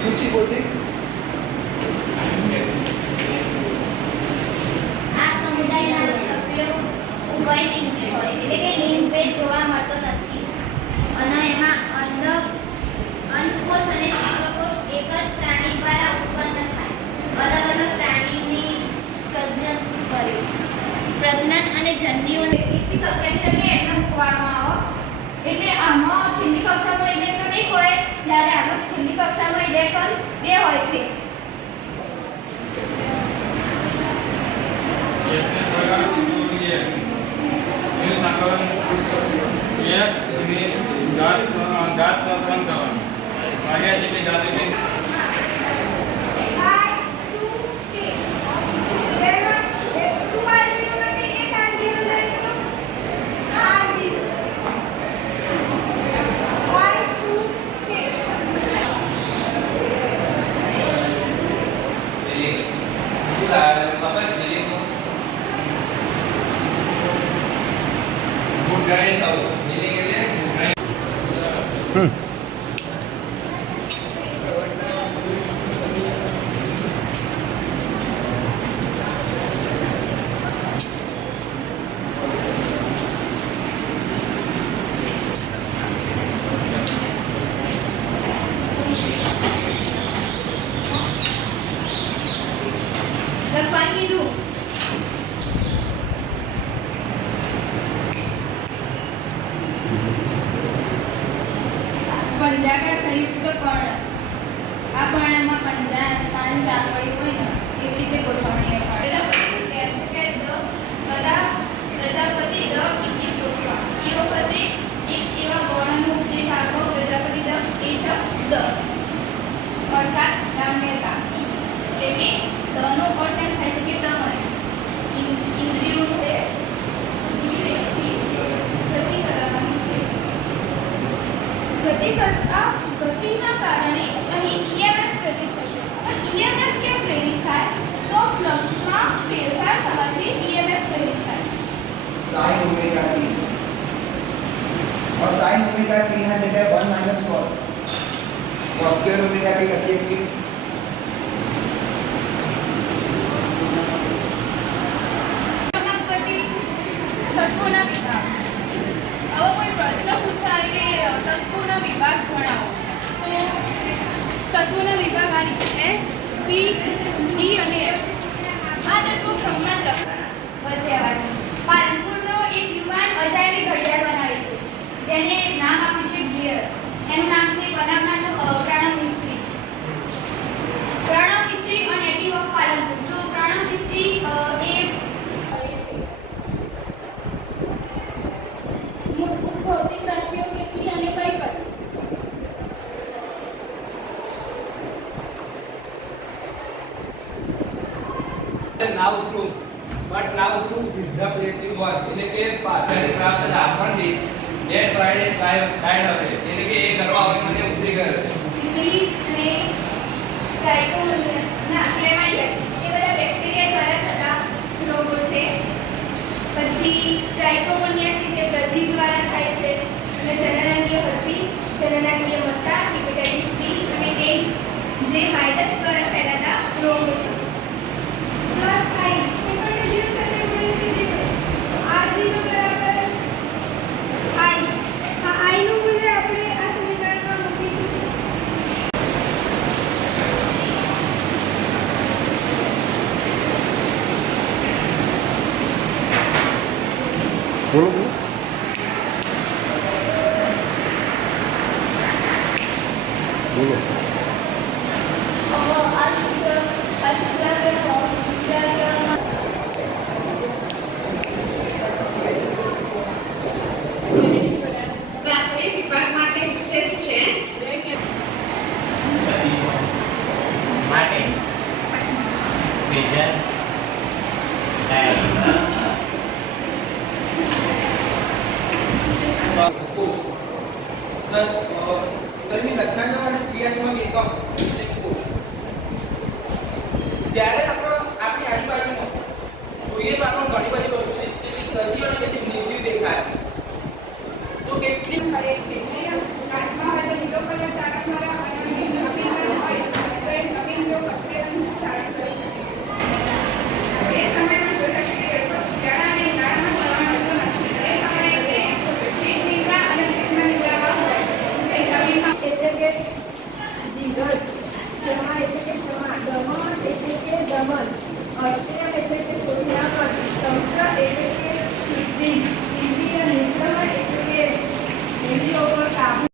ઊંચી બોલતી આ સમુદાયના સભ્યો કોઈ હોય એટલે કે જોવા મળતો નથી. અને એમાં અંધ અંડકોષ અને શુક્રકોષ એક જ પ્રાણી દ્વારા ઉત્પન્ન થાય. અલગ પ્રાણીની પ્રજનન અને જન્યુઓની સંખ્યાની જગ્યાએ એમને મૂકવામાં એટલે આમાં છેલ્લી કક્ષામાં ઇલેક્ટ્રોન એક હોય જ્યારે આમાં છેલ્લી કક્ષામાં ઇલેક્ટ્રોન બે હોય છે হুম પંજાકાર સંયુક્ત કર્ણ આ કર્ણમાં પંજા કાન ચામડી હોય ને એવી રીતે ગોઠવણી પ્રજાપતિ શું કહે છે કે દ કદા પ્રજાપતિ દ ઇતિ પુષ્પા એ વખતે એક એવા વર્ણનો ઉપદેશ આપો પ્રજાપતિ દ એ છે દ અર્થાત રામ્યતા એટલે કે દનો અર્થ એમ થાય છે કે તમારે ઇન- ગતિ કરતા ગતિના કારણે અહીં EMF પ્રેરિત થશે અને EMF કેમ પ્રેરિત થાય તો ફ્લક્સમાં ફેરફાર થવાથી EMF પ્રેરિત થાય sin omega t और sin omega t है जगह 1 minus cos cos square omega t लखीए તત્વોના વિભાગ આ રીતે એસ પી ડી અને આ તત્વો ક્રમમાં બસ પાલનપુરનો એક યુવાન અજાયબી ઘડિયાળ બનાવે છે. જેને now through but now through વિદ્યાપ્લેટિંગ work એટલે કે પાછળની પ્રાપ્ત આપણને બે ફ્રાઈડે ટાઈડ હવે એટલે કે એ કરવા મને Doğru mu? Dolu. Ama aşkı, aşkı depois. શોધનાકર સંસ્કાર એટલે કે સિદ્ધિ ઇન્દ્રિય નિગ્રહ એટલે કે ઇન્દ્રિયો પર કાબુ